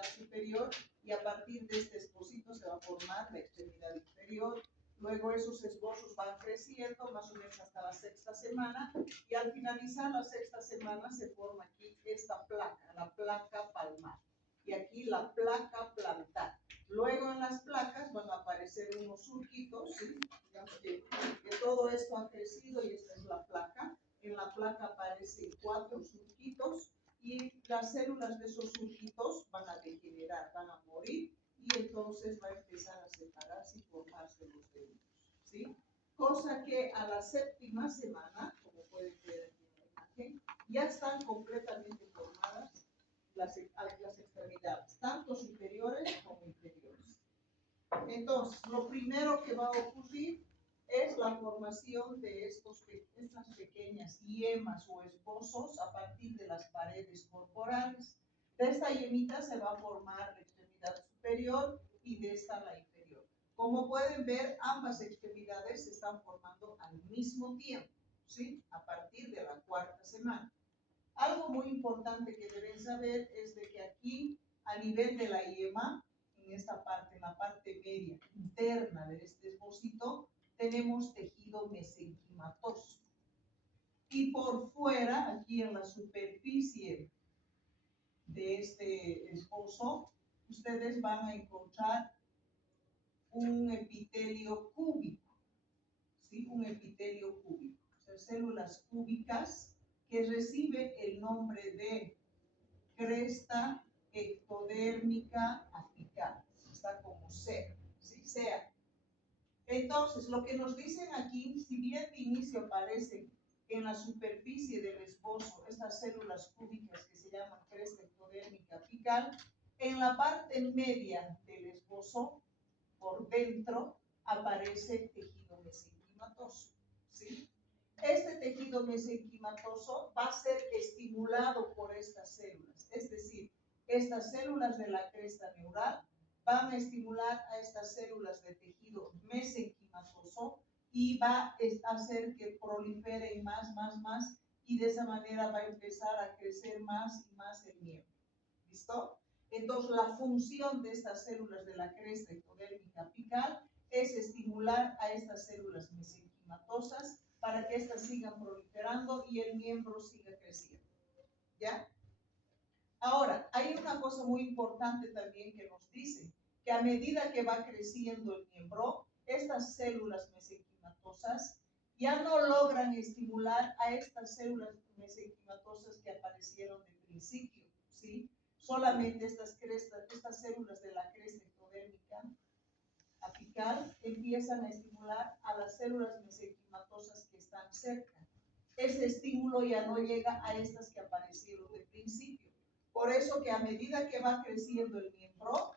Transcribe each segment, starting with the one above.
extremidad superior y a partir de este esposito se va a formar la extremidad inferior. Luego esos esbozos van creciendo más o menos hasta la sexta semana y al finalizar la sexta semana se forma aquí esta placa, la placa palmar y aquí la placa plantar. Luego en las placas van a aparecer unos surquitos, ¿sí? Digamos que todo esto ha crecido y esta es la placa. En la placa aparecen 4 surquitos y las células de esos surquitos van a degenerar, van a morir y entonces va a empezar a separarse y formarse los dedos, ¿sí? Cosa que a la séptima semana, como pueden ver aquí en la imagen, ya están completamente formadas las extremidades, tanto superiores como inferiores. Entonces, lo primero que va a ocurrir es la formación de estas pequeñas yemas o esbozos a partir de las paredes corporales. De esta yemita se va a formar la extremidad superior y de esta la inferior. Como pueden ver, ambas extremidades se están formando al mismo tiempo, ¿sí? A partir de la cuarta semana. Algo muy importante que deben saber es de que aquí, a nivel de la yema, en esta parte, en la parte media interna de este esbocito, tenemos tejido mesenquimatoso. Y por fuera, aquí en la superficie de este esbozo, ustedes van a encontrar un epitelio cúbico, ¿sí? Un epitelio cúbico, o sea, células cúbicas que recibe el nombre de cresta ectodérmica apical. Está como CEA, ¿sí? CEA. Entonces, lo que nos dicen aquí, si bien de inicio aparecen en la superficie del esbozo estas células cúbicas que se llaman cresta ectodérmica apical, en la parte media del esbozo, por dentro, aparece tejido mesenquimatoso, ¿sí? Este tejido mesenquimatoso va a ser estimulado por estas células, es decir, estas células de la cresta neural van a estimular a estas células de tejido mesenquimatoso y va a hacer que proliferen más, y de esa manera va a empezar a crecer más y más el miembro. ¿Listo? Entonces, la función de estas células de la cresta ectodérmica apical es estimular a estas células mesenquimatosas para que éstas sigan proliferando y el miembro siga creciendo. ¿Ya? Ahora, hay una cosa muy importante también que nos dice que a medida que va creciendo el miembro, estas células mesenquimatosas ya no logran estimular a estas células mesenquimatosas que aparecieron de principio, ¿sí? Solamente estas células de la cresta ectodérmica apical empiezan a estimular a las células mesenquimatosas que están cerca. Ese estímulo ya no llega a estas que aparecieron de principio. Por eso que a medida que va creciendo el miembro,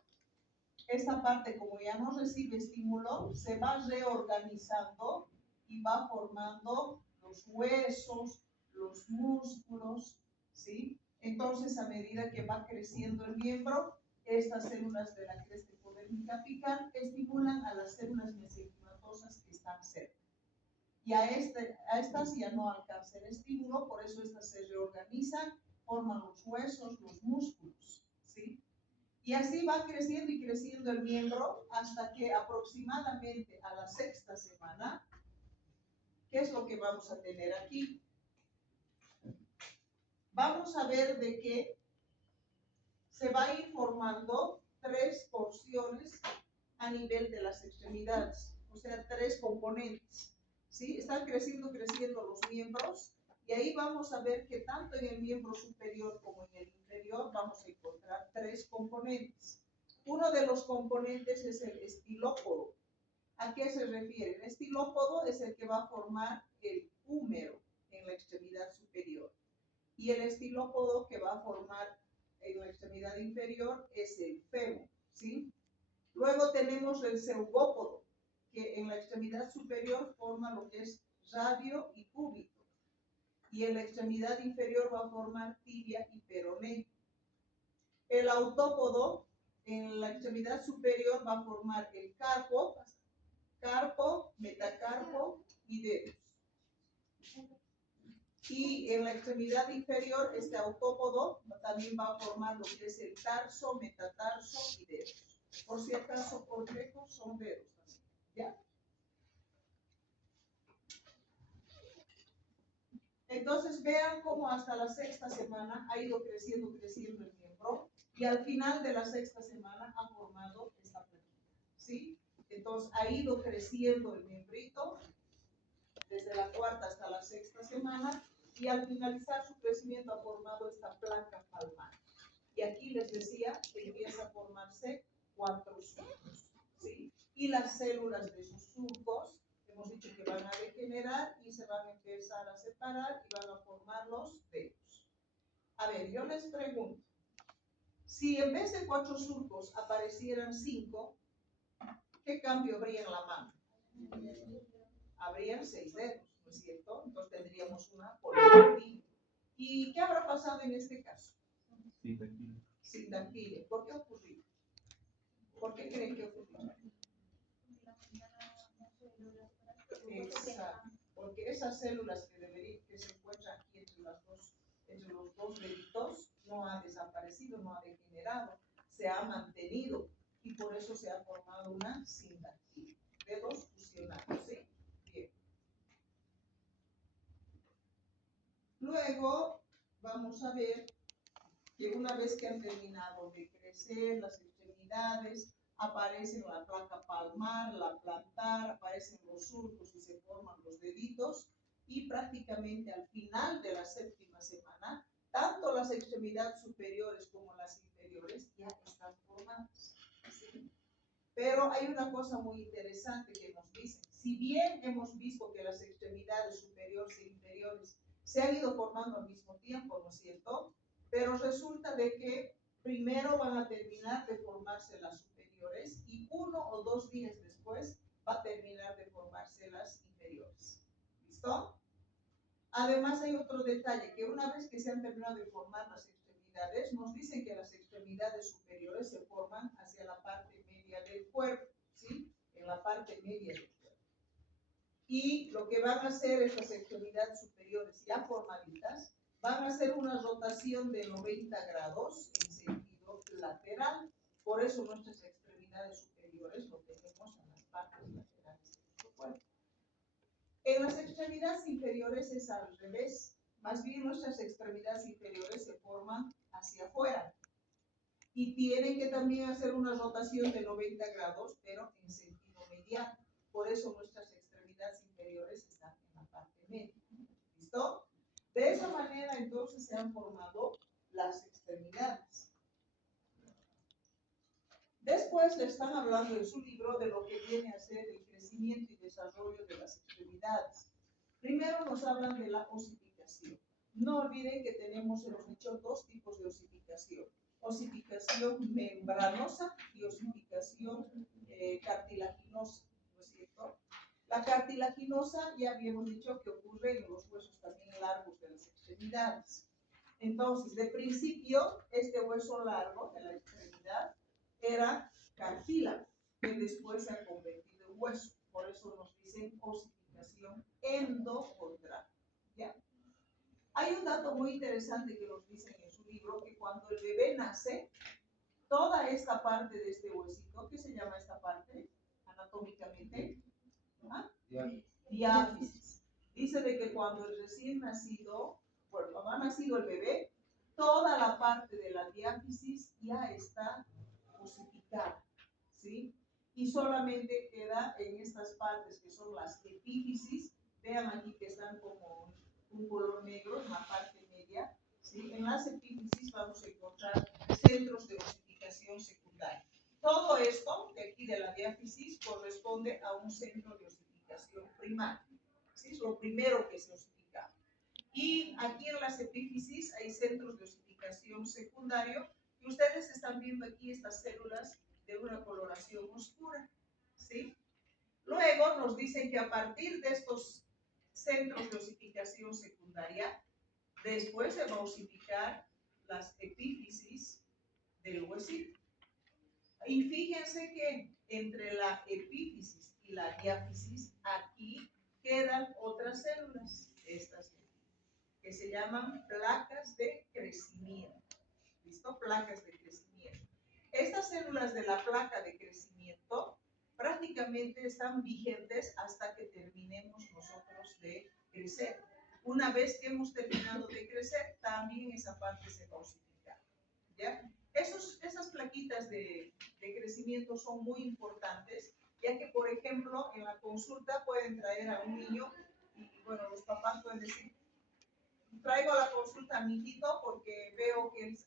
esta parte, como ya no recibe estímulo, se va reorganizando y va formando los huesos, los músculos, ¿sí? Entonces, a medida que va creciendo el miembro, estas células de la cresta ectodérmica apical estimulan a las células mesenquimatosas que están cerca. Y a estas ya no alcanza el estímulo, por eso estas se reorganizan, forman los huesos, los músculos, ¿sí? Y así va creciendo y creciendo el miembro hasta que aproximadamente a la sexta semana, ¿qué es lo que vamos a tener aquí? Vamos a ver de que se va a ir formando 3 porciones a nivel de las extremidades, o sea, 3 componentes, ¿sí? Están creciendo los miembros y ahí vamos a ver que tanto en el miembro superior como en el inferior vamos a encontrar 3 componentes. Uno de los componentes es el estilópodo. ¿A qué se refiere? El estilópodo es el que va a formar el húmero en la extremidad superior. Y el estilópodo que va a formar en la extremidad inferior es el fémur, ¿sí? Luego tenemos el zeugópodo, que en la extremidad superior forma lo que es radio y cúbito. Y en la extremidad inferior va a formar tibia y peroné. El autópodo en la extremidad superior va a formar el carpo, metacarpo y dedos. Y en la extremidad inferior, este autópodo también va a formar lo que es el tarso, metatarso y dedos. Por si acaso, cortejos son dedos también, ¿ya? Entonces vean cómo hasta la sexta semana ha ido creciendo el miembro y al final de la sexta semana ha formado esta platita, ¿sí? Entonces ha ido creciendo el miembrito desde la cuarta hasta la sexta semana y al finalizar su crecimiento ha formado esta placa palmar. Y aquí les decía que empieza a formarse 4 surcos, ¿sí? Y las células de sus surcos, hemos dicho que van a degenerar y se van a empezar a separar y van a formar los dedos. A ver, yo les pregunto, si en vez de 4 surcos aparecieran 5, ¿qué cambio habría en la mano? Habrían 6 dedos, ¿no es cierto? Entonces tendríamos una polidactilia. ¿Y qué habrá pasado en este caso? Sindactilia. ¿Por qué ocurrió? ¿Por qué creen que ocurrió? Exacto. Porque esas células que se encuentran aquí entre los dos deditos no ha desaparecido, no ha degenerado, se ha mantenido y por eso se ha formado una sindactilia. Dedos fusionados, ¿sí? Bien. Luego vamos a ver que una vez que han terminado de crecer las extremidades, aparecen la placa palmar, la plantar, aparecen los surcos y se forman los deditos y prácticamente al final de la séptima semana, tanto las extremidades superiores como las inferiores ya están formadas. ¿Sí? Pero hay una cosa muy interesante que nos dice, si bien hemos visto que las extremidades superiores e inferiores se han ido formando al mismo tiempo, ¿no es cierto? Pero resulta de que primero van a terminar de formarse las superiores y 1 o 2 días después va a terminar de formarse las inferiores. ¿Listo? Además hay otro detalle, que una vez que se han terminado de formar las extremidades, nos dicen que las extremidades superiores se forman hacia la parte media del cuerpo, ¿sí? En la parte media del cuerpo. Y lo que van a hacer estas extremidades superiores ya formaditas, van a hacer una rotación de 90 grados en sentido lateral. Por eso nuestras extremidades superiores lo tenemos en las partes laterales de nuestro cuerpo. En las extremidades inferiores es al revés. Más bien nuestras extremidades inferiores se forman hacia afuera. Y tienen que también hacer una rotación de 90 grados, pero en sentido mediano. Por eso nuestras extremidades inferiores están en la parte media. ¿Listo? De esa manera entonces se han formado las extremidades. Después le están hablando en su libro de lo que viene a ser el crecimiento y desarrollo de las extremidades. Primero nos hablan de la osificación. No olviden que tenemos, hemos dicho, 2 tipos de osificación. Osificación membranosa y osificación cartilaginosa, ¿no es cierto? La cartilaginosa ya habíamos dicho que ocurre en los huesos también largos de las extremidades. Entonces, de principio, este hueso largo de la extremidad era cartílago, que después se ha convertido en hueso. Por eso nos dicen osificación endocondral. ¿Ya? Hay un dato muy interesante que nos dicen en su libro, que cuando el bebé nace, toda esta parte de este huesito, ¿qué se llama esta parte anatómicamente? ¿Ah? Diáfisis. Dice de que cuando el recién nacido, bueno, cuando ha nacido el bebé, toda la parte de la diáfisis ya está osificada, ¿sí? Y solamente queda en estas partes que son las epífisis. Vean aquí que están como un color negro en la parte media, ¿sí? En las epífisis vamos a encontrar centros de osificación secundaria. Todo esto de aquí de la diáfisis corresponde a un centro de osificación primaria, ¿sí? Es lo primero que se osifica. Y aquí en las epífisis hay centros de osificación secundario y ustedes están viendo aquí estas células de una coloración oscura, ¿sí? Luego nos dicen que a partir de estos centros de osificación secundaria, después se va a osificar las epífisis del huesito. Y fíjense que entre la epífisis y la diáfisis, aquí quedan otras células, estas de aquí. que se llaman placas de crecimiento. ¿Listo? Placas de crecimiento. Estas células de la placa de crecimiento prácticamente están vigentes hasta que terminemos nosotros de crecer. Una vez que hemos terminado de crecer, también esa parte se va a osificar. ¿Ya? Esas plaquitas de crecimiento son muy importantes, ya que, por ejemplo, en la consulta pueden traer a un niño y, bueno, los papás pueden decir, traigo a la consulta a mi hijito porque veo que él